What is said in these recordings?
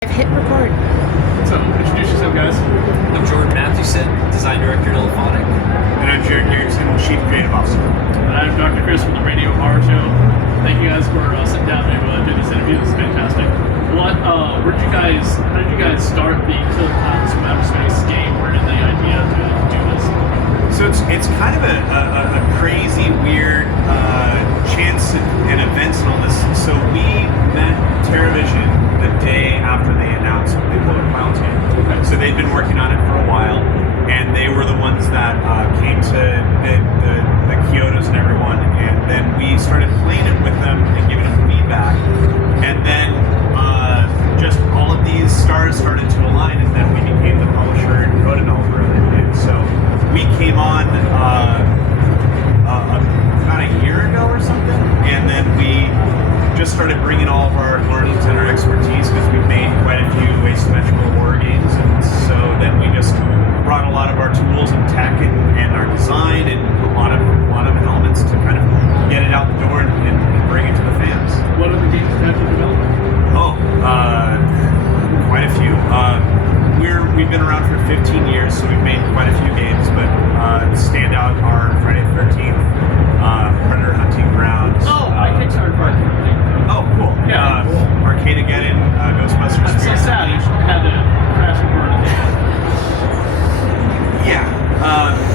Hit record. So, introduce yourself, guys. I'm Jordan Mathewson, Design Director at Illfonic. And I'm Jared Garrison, Chief Creative Officer. And I'm Dr. Chris from the Radio Horror Show. Thank you guys for sitting down to do this interview. This is fantastic. How did you guys start the Killer Klowns from Outer Space game? Where did the idea to do this? So it's kind of a crazy, weird chance and events and all this. So we met TerraVision the day after they announced the Killer Klowns game. Okay. So they'd been working on it for a while, and they were the ones that came to the Kyotos and everyone, and then we started playing it with them and giving them feedback, and then just all of these stars started to align, and then we became the publisher and co-developer of it. And so we came on about a year ago or something, and then we just started bringing all of our learnings and our expertise because we've made quite a few asymmetrical horror games, and so then we just brought a lot of our tools and tech and our design and a lot of elements to kind of get it out the door and bring it to the fans. What other games have you developed? Quite a few. We've been around for 15 years, so we've made quite a few games, but standout are Friday the 13th, Predator Hunting Grounds. I kickstarted Friday the 13th. Oh, cool. Yeah, cool. Arcade-Ageddon, Ghostbusters. That's so sad. You had to crash and burn it. Yeah.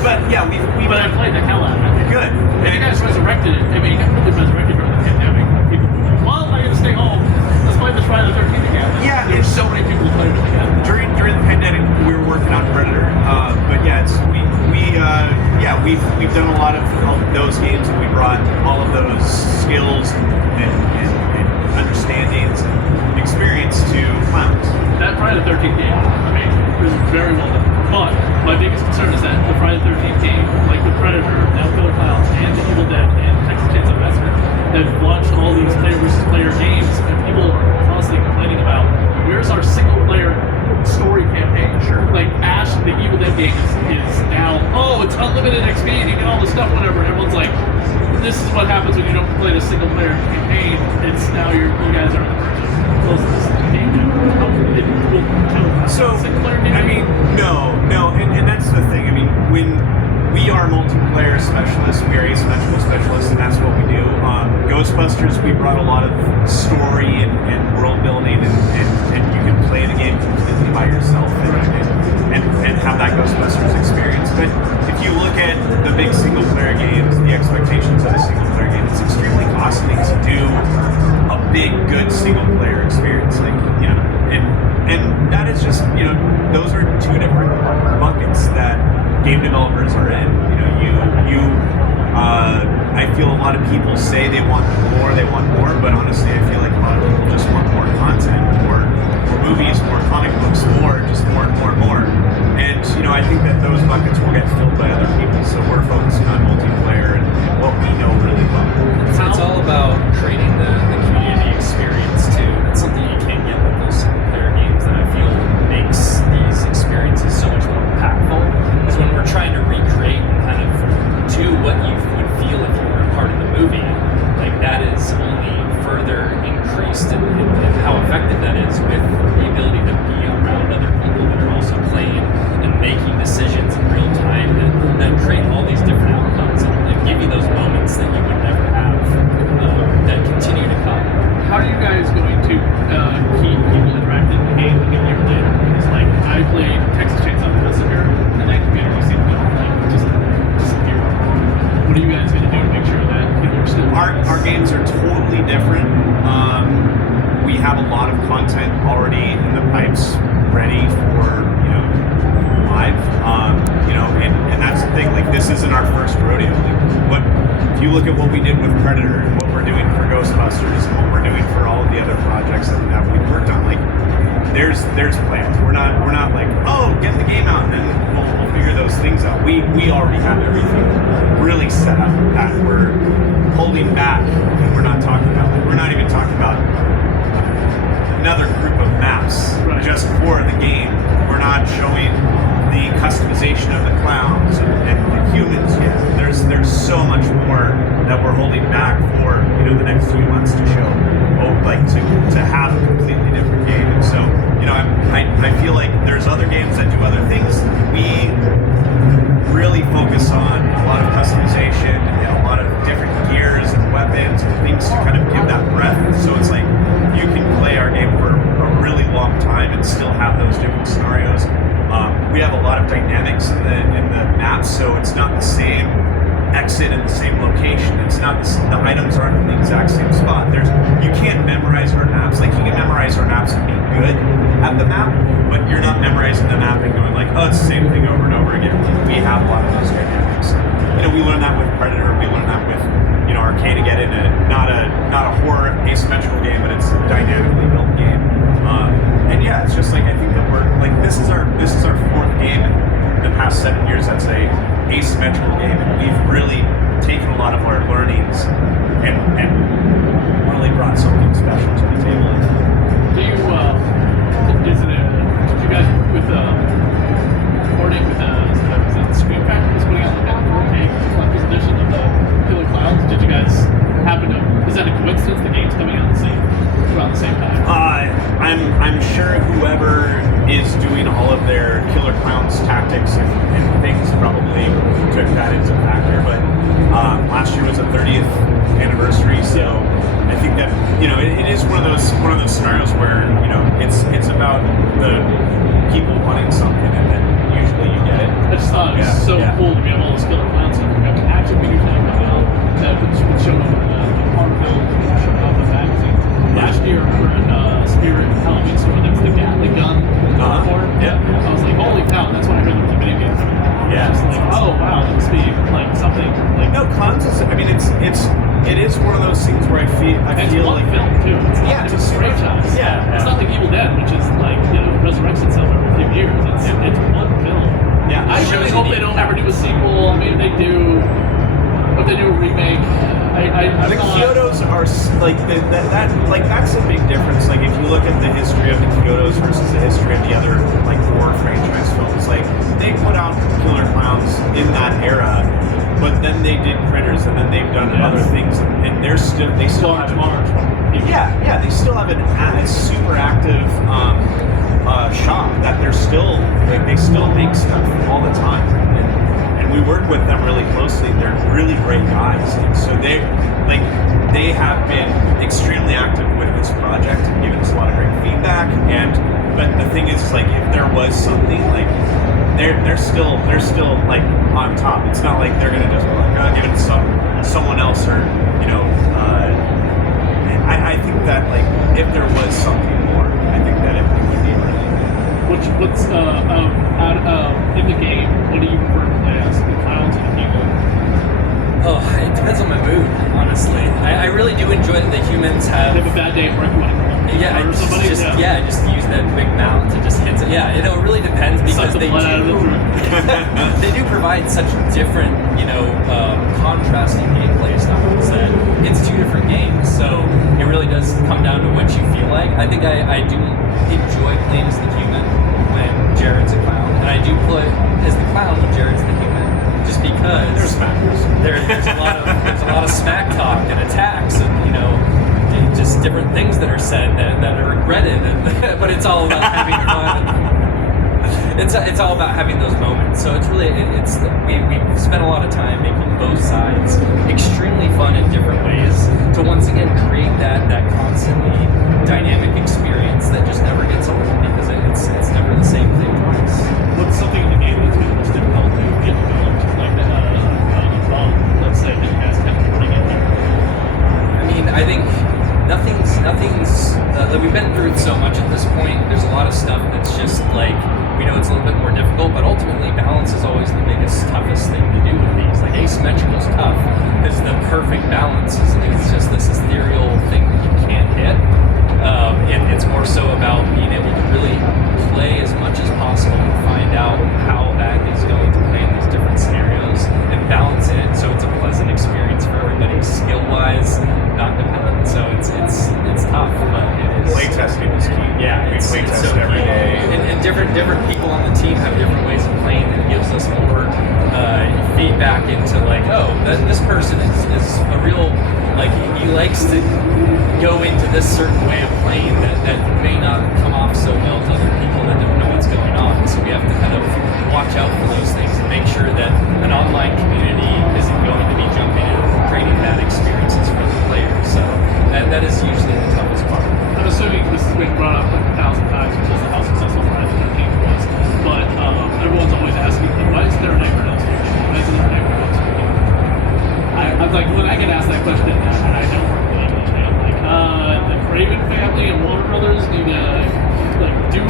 But yeah, we But I played the hell out of it. good. And you guys resurrected it. I mean, you got really resurrected from the pandemic. People were like, well, I gotta stay home. Let's play this Friday the 13th again. Yeah, There's so many people playing it again. During the pandemic, we were working on Predator, but yeah, we've done a lot of those games, and we brought all of those skills and understandings and experience to clowns. That Friday the 13th game, amazing. It was very well done. But my biggest concern is that the Friday the 13th game, like the Predator, now Killer Klowns, and the Evil Dead, and Texas Chainsaw Massacre, they've launched all these player versus player games, and people are constantly complaining about where's our single player story campaign. Sure. Like Ash, the Evil Dead game is now, it's unlimited XP and you get all this stuff, whatever. And everyone's like, this is what happens when you don't play the single player campaign. It's now you guys are on the verge of closing this game down. So, single player game? I mean, no, and that's the thing. I mean, when we are multiplayer specialists, we are asymmetrical specialists, and that's what we do. Ghostbusters, we brought a lot of story and world building, and you can play the game completely by yourself and have that Ghostbusters experience. But if you look at the big single player games, the expectations of a single player game, it's extremely costly to do a big, good single player experience. Like, you know, and that is just, you know, those are two different buckets that game developers are in. You know, I feel a lot of people say they want more, but honestly, I feel like a lot of people just want more content, more movies, more comic books, more and more. And, you know, I think that those buckets will get filled by other people, so we're focusing on multiplayer and what we know really well. It's all about creating the community experience too. That's something you can't get with those single player games that I feel makes these experiences so much more impactful. Is when we're trying to recreate and kind of do what you would feel if you were a part of the movie. Like that is only further increased in how effective that is with the ability to be around other people that are also playing and making decisions in real time that create all these different outcomes and give you those moments that you would never have that continue to come. How are you guys going to keep people interacted in the game a year later? Because like I played Texas Chainsaw Massacre, and that community seemed to like just disappear. What are you guys going to do to make sure that people are still? Our games are totally different. We have a lot of content already in the pipes, ready for, you know, live. You know, and that's the thing. Like, this isn't our first rodeo. Like, if you look at what we did with Predator and what we're doing for Ghostbusters and what we're doing for all of the other projects that we've worked on, like, there's plans. We're not like, oh, get the game out and then we'll figure those things out. We already have everything really set up that we're holding back, and we're not talking about. Like, we're not even talking about another group of maps just for the game. We're not showing the customization of the clowns and the humans yet. There's so much more that we're holding back for, you know, the next few months to show, like to have a completely different game. And so, you maps, so it's not the same exit in the same location. It's not the items aren't in the exact same spot. You can't memorize our maps. Like, you can memorize our maps and be good at the map, but you're not memorizing the map and going like, oh, it's the same thing over and over again. We have a lot of those dynamics. We learned that with Predator. We learned that with Arcane again in not a horror asymmetrical game, but it's a dynamically built game. And yeah, it's just like, I think that we're like, this is our fourth game in the past 7 years that's a asymmetrical game, and we've really taken a lot of our learnings and really brought something special to the table. Do you did you guys work with coordinate with was it Screen Factory was putting out like that 4K collector's edition of the Killer Klowns? Did you guys happen to, is that a coincidence the game's coming out around the same time? I'm sure whoever is doing all of their Killer Klowns tactics and things probably took that into factor. But last year was the 30th anniversary, so I think that it is one of those scenarios where it's about the people wanting something, and then usually you get it. I just thought it was so cool to be able to Killer Klowns and have action figures now come out that would show up in the part build, show up in magazines. Last year, we were in Spirit Halloween store. There was the Gatling gun for. Yeah. I was like, holy cow! That's when I heard there was a video game coming out. Yeah. Just like, oh wow, that must be like something like. No, Cons is. I mean, it is one of those things where I feel one like film too. It's not it's a franchise. Yeah. It's not like Evil Dead, which is like resurrects itself every few years. It's one film. Yeah. I really hope they don't ever do a sequel. Maybe they do. If they do a remake, the Kyotos are like that's a big difference. Like, if you look at the history of the Kyotos versus the history of the other like horror franchise films, like they put out Killer Klowns in that era, but then they did Critters, and then they've done other things, and they still have March. Yeah, they still have a super active shop that they still make stuff all the time. And we work with them really closely. They're really great guys, and so they have been extremely active with this project and given us a lot of great feedback. But the thing is, like, if there was something, like, they're still like on top. It's not like they're gonna just be like, oh, give it to someone else, or I think that, like, if there was something more, I think that it would be really. What's in the game? What do you prefer to play as, the clowns or the human? Oh, it depends on my mood, honestly. I really do enjoy that the humans have. They have a bad day at work, you want to murder somebody? Just use that big mount to just hit it. Yeah, it really depends, because they do provide such different, contrasting gameplay styles that it's two different games. So it really does come down to what you feel like. I think I do enjoy playing as the human when Jared's a clown, and I do play as the clown when Jared's the human, just because there's smackers. There's a lot of smack talk and attacks, and just different things that are said that are regretted, but it's all about having fun. It's all about having those moments. So it's really we've spent a lot of time making both sides extremely fun in different ways to once again create that constantly dynamic experience that just never gets old, because it's never the same thing twice. What's something in the game that's been most difficult to get developed, like let's say, that you guys kind of bring in here? I mean, I think nothing's we've been through it so much at this point. There's a lot of stuff that's just like, we know it's a little bit more difficult, but ultimately balance is always the biggest, toughest thing to do with these. Like, asymmetrical is tough because the perfect balance is just this ethereal thing that you can't hit. It's more so about being able to really play as much as possible and find out how that is going to play in these different scenarios and balance it so it's a pleasant experience for everybody, skill-wise, not dependent. So it's tough, but it is. Playtesting is key. Yeah, we play test so every day. And different people on the team have different ways of playing that gives us more feedback into, like, oh, this person is a real, like, he likes to go into this certain way of playing that may not come off so well to other people that don't know what's going on. So we have to kind of watch out for those things and make sure that an online community isn't going to be jumping in and creating bad experiences for the players. So that is usually the toughest part. I'm assuming this has been brought up like 1,000 times because of how successful Friday the 13th was, but everyone's always asking, why is there a Nightmare on Elm Street?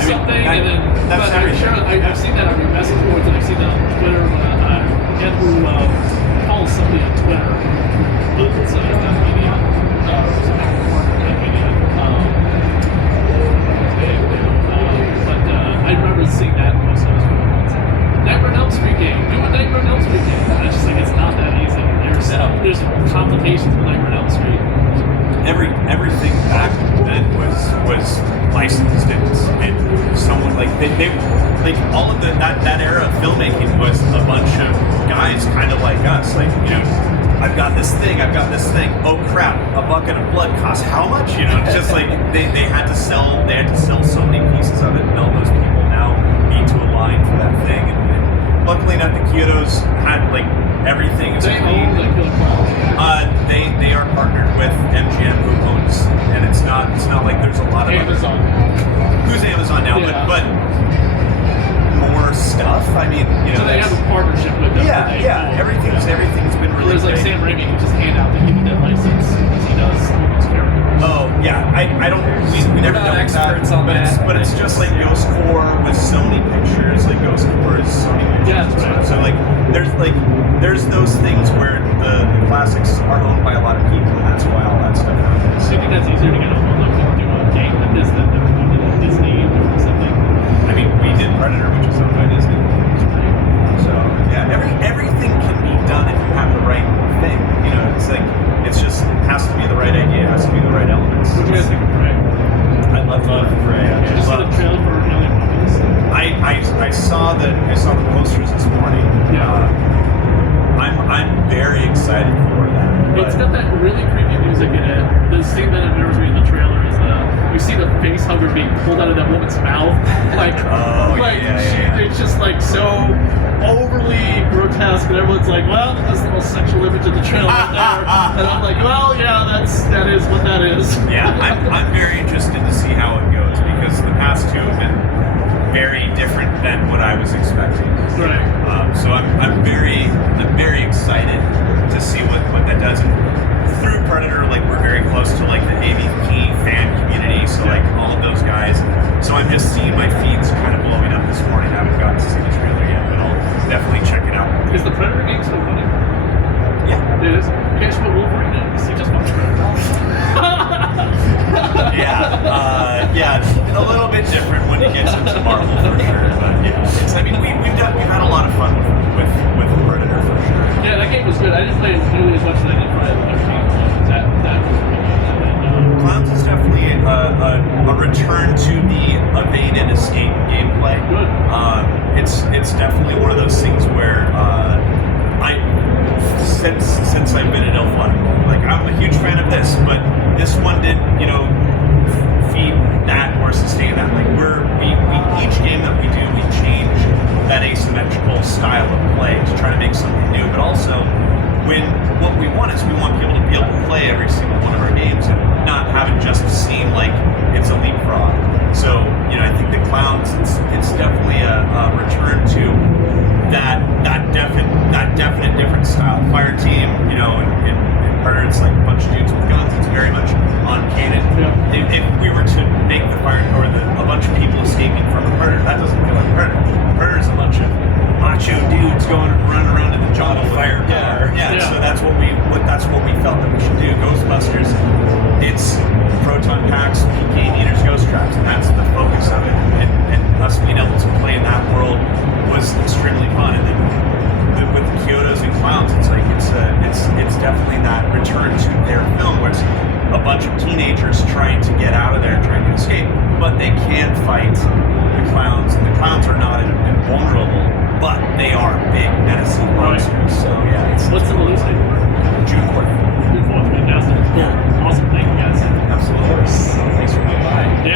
post something, and then that's but I'm everything. sure I've seen that on your message boards, and I've seen that on Twitter. I forget who follows somebody on Twitter. It's Gamee. It's an active partner at Gamee. But I remember seeing that post. Nightmare on Elm Street game. Do a Nightmare on Elm Street game. And it's just like, it's not that easy. There's complications with Nightmare on Elm Street. Everything back then was licensed, and someone like they like all of that era of filmmaking was a bunch of guys kind of like us, like, you know, I've got this thing. Oh crap! A bucket of blood costs how much? You know, it's just like they had to sell so many pieces of it, and all those people now need to align for that thing. And luckily enough, the Kyotos had like everything. They own the Killer Klowns. They are partnered with MGM, who owns, and it's not like there's a lot of Amazon. Who's Amazon now? Yeah. But more stuff. I mean, you know, So they have a partnership with them. Everything's been really. Whereas like big. Sam Raimi can just hand out the Evil Dead license because he does all those characters. Oh yeah, I don't. We never not know experts that, on that. But it's just like Ghost Core with Sony Pictures. Like Ghost Core is Sony Pictures. Yeah, that's right. So there's those things where the classics are owned by a lot of people, and that's why all that stuff happens. Do you think that's easier to get a hold of than do a game that is that they're owned by Disney or something? I mean, we did Predator, which is owned by Disney. So yeah, everything can be done if you have the right thing. You know, it's like it has to be the right idea, it has to be the right elements. What do you guys think of Prey? I love Prey. Did you see the trailer for Alien Romulus? I saw the posters this morning. Yeah. I'm very excited for that. It's got that really creepy music in it. The scene that nerves me in the trailer is you see the face hugger being pulled out of that woman's mouth. It's just like so overly grotesque, and everyone's like, well, that's the most sexual image of the trailer right there. And I'm like, well, yeah, that is what that is. Yeah, I'm very interested to see how it goes, because the past two have been very different than what I was expecting. Right. So I'm very excited to see what that does. And through Predator, like, we're very close to like the AVP fan community, so like all of those guys. So I'm just seeing my feeds kind of blowing up this morning. I haven't gotten to see the trailer yet, but I'll definitely check it out. Is the Predator game still running? Yeah. It is. You guys should put Wolverine in because he just watched Predator. Yeah, a little bit different when it gets into Marvel for sure, but yeah, we've had a lot of fun with Predator for sure. Yeah, that game was good. I didn't play it nearly as much as I did Friday the 13th. That was pretty good. Clowns is definitely a return to the evade and escape gameplay. Good. It's definitely one of those things where since I've been at Illfonic, like, I'm a huge fan of this, but this one didn't, you know, feed that or sustain that. Like, we each game that we do, we change that asymmetrical style of play to try to make something new, but also what we want is we want people to be able to play every single one of our games and not have it just seem like it's a leapfrog. So, you know, I think the Clowns, it's definitely a return to that definite different style. Fire Team, you know, in Predator, it's like a bunch of dudes with guns. It's very much on canon. Yeah. If we were to make the Fire or a bunch of people escaping from a Predator, that doesn't feel like Predator. Predator's a bunch of macho dudes running around in the jungle with firepower. Yeah. So that's what we felt that we should do. Ghostbusters, it's proton packs, PK meters, ghost traps, and that's the focus of it. And us being able to play in that world was extremely fun. And then with the Kyotos and Clowns, it's like it's definitely that return to their film where it's a bunch of teenagers trying to get out of there, trying to escape, but they can fight the Clowns, and the Clowns are not invulnerable, but they are big menacing monsters. So yeah, What's the release date? June 4th. June 4th.